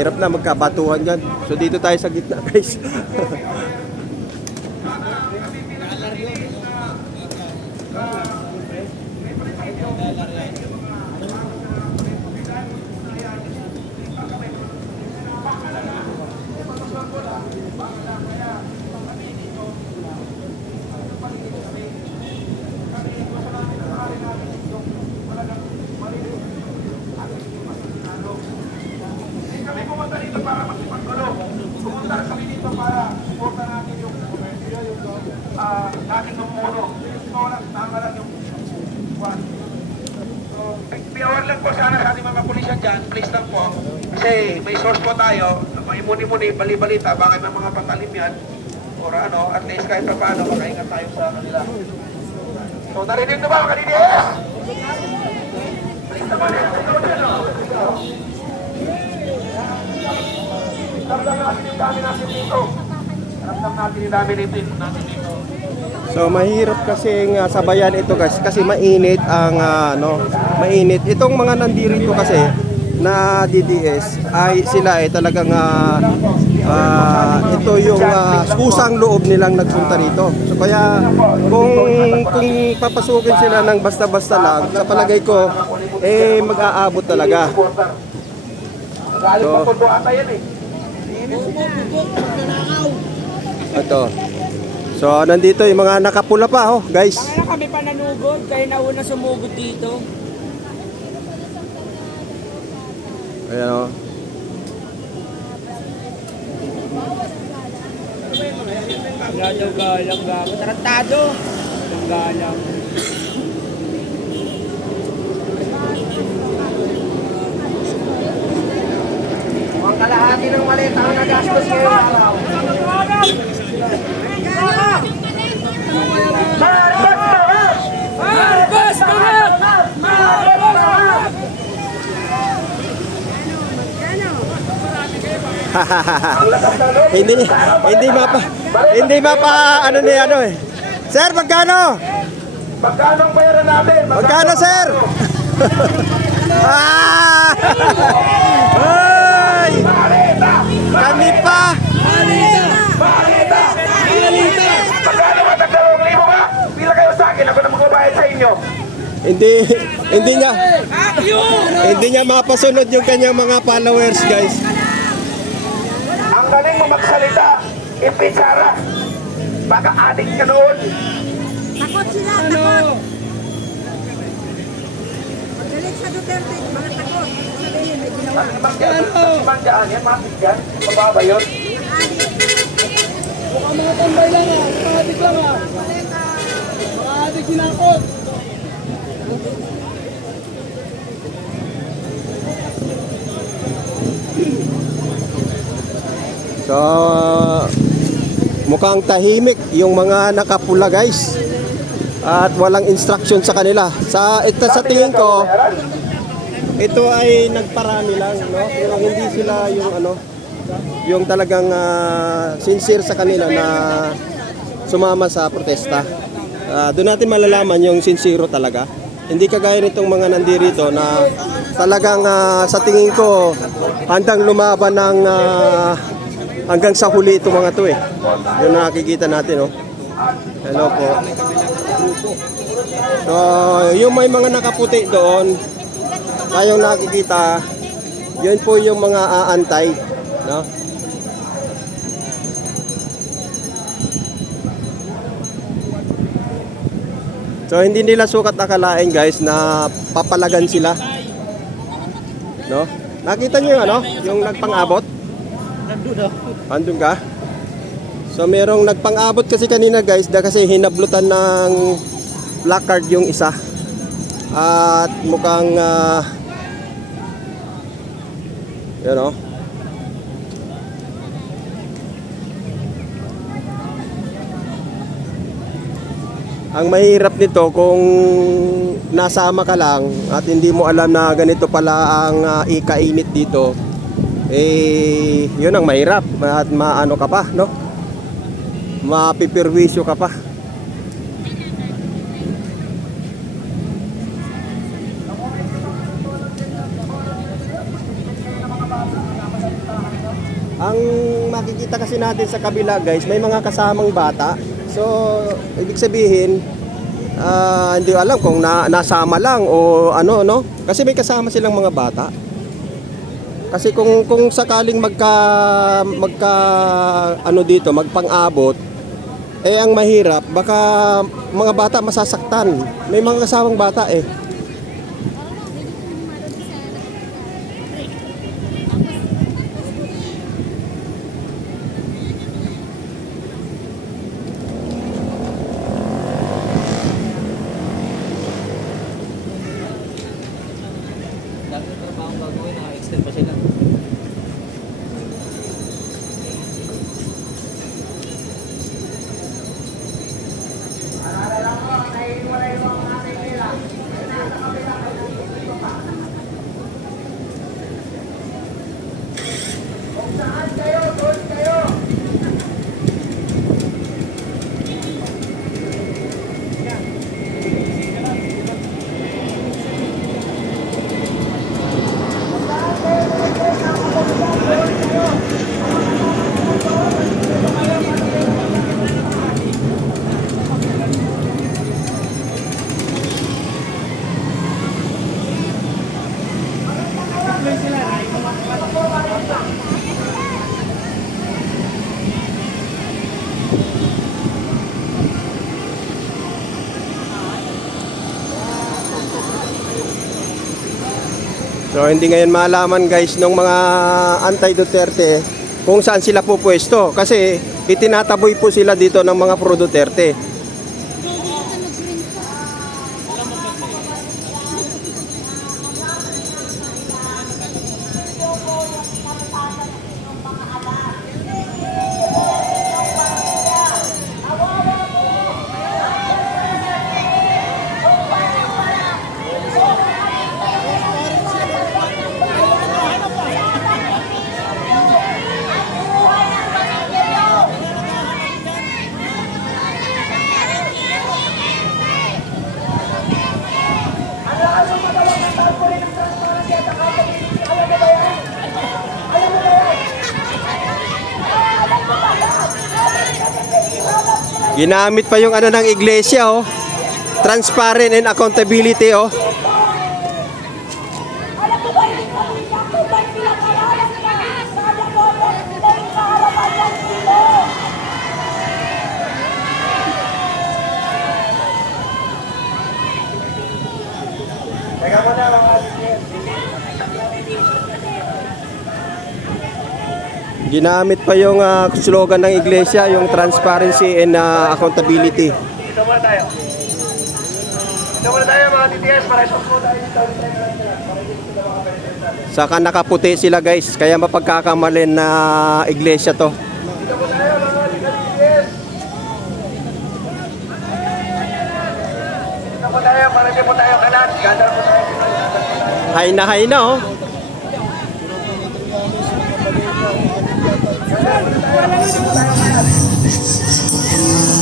mahirap na magkabatuhan dyan. So dito tayo sa gitna guys. Kami pumunta dito para magpaggulo. Pumunta kami dito para suporta natin yung dating numuno. Tama lang yung one. So, piawar lang po sana sa ating mga pulisyan dyan. Please lang po. Kasi may source po tayo. May muni-muni, bali-balita. Baka may mga patalim yan. Or ano, at least kahit pa paano, makaingat tayo sa kanila. So, narinig na ba mga kaninis? Please naman eh. Ramdam natin yung dami natin dito. Ramdam natin yung dami natin dito. So mahirap kasi sabayan ito guys kasi mainit ang mainit. Itong mga nandirito kasi na DDS ay sila ay talagang ito yung kusang loob nilang nagpunta rito. So kaya kung papasukin sila ng basta-basta lang, sa palagay ko mag-aabot talaga. Galing pa po ata yan eh. Ito. So nandito yung mga nakapula pa guys. Kaya kami pa nanugod, kaya nauna sumugod dito. Ayan Wala daw galang gago. Tarantado. Walang galang. Ang kalahati ng maleta ang nagastos ngayong araw. Marbas lahat! Marbas lahat! hindi mapa ano ni ano eh. Sir, magkano? Magkano ang bayaran natin? Magkano, sir? Ah! Hoy! Kami pa! Malita! Magkano ba? Tag-2,000 ba? Pila kayo sa akin, ako na magbabayad sa inyo. Hindi niya mapasunod yung kanyang mga followers, guys. Ang galing mo magsalita, ipitsara. Baka addict ka noon. Takot sila, takot. Galit sa Duterte, mga takot. Sabihin, may ginawa. Mandaan yan, matik yan. Mababa yun. Mukhang mga tambay lang mga adik lang Mga adik sinakot. So, mukhang tahimik yung mga nakapula, guys. At walang instruction sa kanila. Sa tingin ko, ito ay nagparami lang, no? Yung hindi sila yung talagang sincere sa kanila na sumama sa protesta. Doon natin malalaman yung sincero talaga. Hindi kagaya nitong mga nandirito na talagang sa tingin ko handang lumaban ng hanggang sa huli itong mga to eh. Yung nakikita natin, no? Hello po. So, yung may mga nakaputi doon, kayong nakikita, yun po yung mga aantay, no? So, hindi nila sukat akalain, guys, na papalagan sila. No? Nakita niyo yung yung nagpang-abot? Andun ka? So merong nagpang-abot kasi kanina, guys, kasi hinablutan ng placard yung isa. At mukhang ang mahirap nito kung nasama ka lang at hindi mo alam na ganito pala ang ikainit dito, yun ang mahirap at maano ka pa, no? Mapipirwisyo ka pa. Ang makikita kasi natin sa kabila guys, may mga kasamang bata. So, ibig sabihin, hindi alam kung nasama lang o ano, no? Kasi may kasama silang mga bata. Kasi kung sakaling magka ano dito, magpang-abot, eh ang mahirap, baka mga bata masasaktan. May mga kasamang bata eh. So hindi ngayon malaman guys ng mga anti-Duterte kung saan sila pupwesto kasi itinataboy po sila dito ng mga pro-Duterte. Ginamit pa yung ano ng iglesia oh. Transparent and accountability oh. Alam mo ba, hindi ka pinakot at pinakalalan ka sa Yaboto dahil sa harapan ng silo. Teka muna mga DTS. Ginamit pa yung slogan ng iglesia, yung transparency and accountability. Dito muna tayo. Dito muna tayo mga DTS para isok mo tayo dito. Saka nakaputi sila guys, kaya mapagkakamalin na iglesia to. Dito muna tayo mga DTS. Dito muna tayo para di po tayo kalat. Gandar po tayo. Hay na oh. Dito tayo kalat.